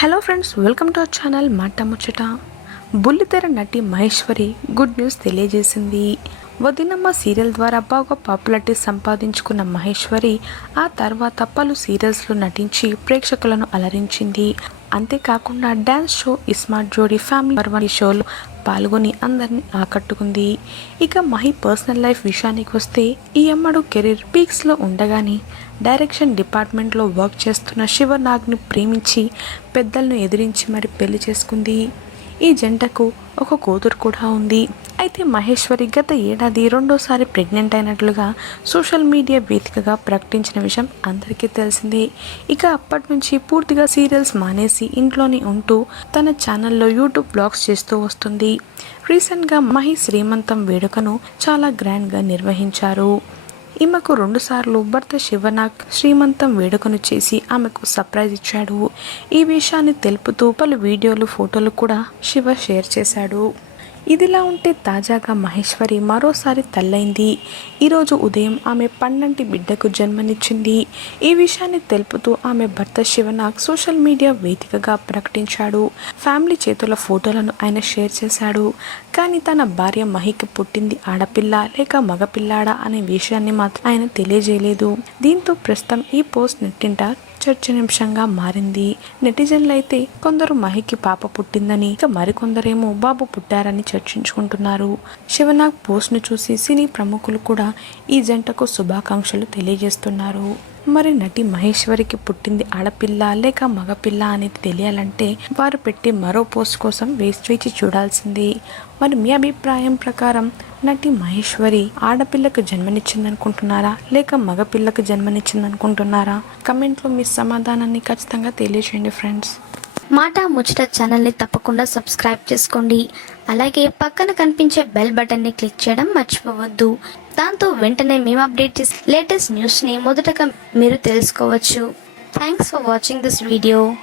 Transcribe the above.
Hello friends welcome to our channel Maata Muchchata. బుల్లితెర నటి Maheshwari good news తెలియజేసింది. వదినమ్మ సీరియల్ ద్వారా బాగా పాపులారిటీ సంపాదించుకున్న మహేశ్వరి ఆ తర్వాత పలు సీరియల్స్లో నటించి ప్రేక్షకులను అలరించింది. అంతేకాకుండా డ్యాన్స్ షో ఇస్మార్ట్ జోడీ ఫ్యామిలీ పర్వాణి షోలో పాల్గొని అందరిని ఆకట్టుకుంది. ఇక మహి పర్సనల్ లైఫ్ విషయానికి వస్తే ఈ అమ్మడు కెరీర్ పీక్స్లో ఉండగానే డైరెక్షన్ డిపార్ట్మెంట్లో వర్క్ చేస్తున్న శివనాగ్ని ప్రేమించి పెద్దలను ఎదిరించి మరి పెళ్ళి చేసుకుంది. ఈ జంటకు ఒక కూతురు కూడా ఉంది. అయితే మహేశ్వరి గత ఏడాది రెండోసారి ప్రెగ్నెంట్ అయినట్లుగా సోషల్ మీడియా వేదికగా ప్రకటించిన విషయం అందరికీ తెలిసిందే. ఇక అప్పటి నుంచి పూర్తిగా సీరియల్స్ మానేసి ఇంట్లోనే ఉంటూ తన ఛానల్లో యూట్యూబ్ బ్లాగ్స్ చేస్తూ వస్తుంది. రీసెంట్గా మహి శ్రీమంతం వేడుకను చాలా గ్రాండ్గా నిర్వహించారు. ఈమెకు రెండుసార్లు భర్త శివనాగ్ శ్రీమంతం వేడుకను చేసి ఆమెకు సర్ప్రైజ్ ఇచ్చాడు. ఈ విషయాన్ని తెలుపుతూ పలు వీడియోలు ఫోటోలు కూడా శివ షేర్ చేశాడు. ఇదిలా ఉంటే తాజాగా మహేశ్వరి మరోసారి తల్లైంది. ఈరోజు ఉదయం ఆమె పన్నంటి బిడ్డకు జన్మనిచ్చింది. ఈ విషయాన్ని తెలుపుతూ ఆమె భర్త శివనాగ్ సోషల్ మీడియా వేదికగా ప్రకటించాడు. ఫ్యామిలీ చేతుల ఫోటోలను ఆయన షేర్ చేశాడు. కానీ తన భార్య మహికి పుట్టింది ఆడపిల్ల లేక మగపిల్లాడా అనే విషయాన్ని మాత్రం ఆయన తెలియజేయలేదు. దీంతో ప్రస్తుతం ఈ పోస్ట్ నెట్టింట చర్చనీయాంశంగా మారింది. నెటిజన్లు అయితే కొందరు మహికి పాప పుట్టిందని ఇక మరికొందరేమో బాబు పుట్టారని చర్చించుకుంటున్నారు. శివనాగ్ పోస్ట్ను చూసి సినీ ప్రముఖులు కూడా ఈ జంటకు శుభాకాంక్షలు తెలియజేస్తున్నారు. మరి నటి మహేశ్వరికి పుట్టింది ఆడపిల్ల లేక మగపిల్ల అనేది తెలియాలంటే వారు పెట్టి మరో పోస్ట్ కోసం వేచి వేచి చూడాల్సింది. మరి మీ అభిప్రాయం ప్రకారం నటి మహేశ్వరి ఆడపిల్లకు జన్మనిచ్చిందనుకుంటున్నారా? లేక మగపిల్లకు జన్మనిచ్చిందనుకుంటున్నారా? కమెంట్లో మీ సమాధానాన్ని ఖచ్చితంగా తెలియచేయండి ఫ్రెండ్స్. మాట ముచ్చట ఛానల్ని తప్పకుండా సబ్స్క్రైబ్ చేసుకోండి. అలాగే పక్కన కనిపించే బెల్ బటన్ని క్లిక్ చేయడం మర్చిపోవద్దు. దాంతో వెంటనే మేము అప్డేట్ చేసే లేటెస్ట్ న్యూస్ని మొదటగా మీరు తెలుసుకోవచ్చు. Thanks for watching this video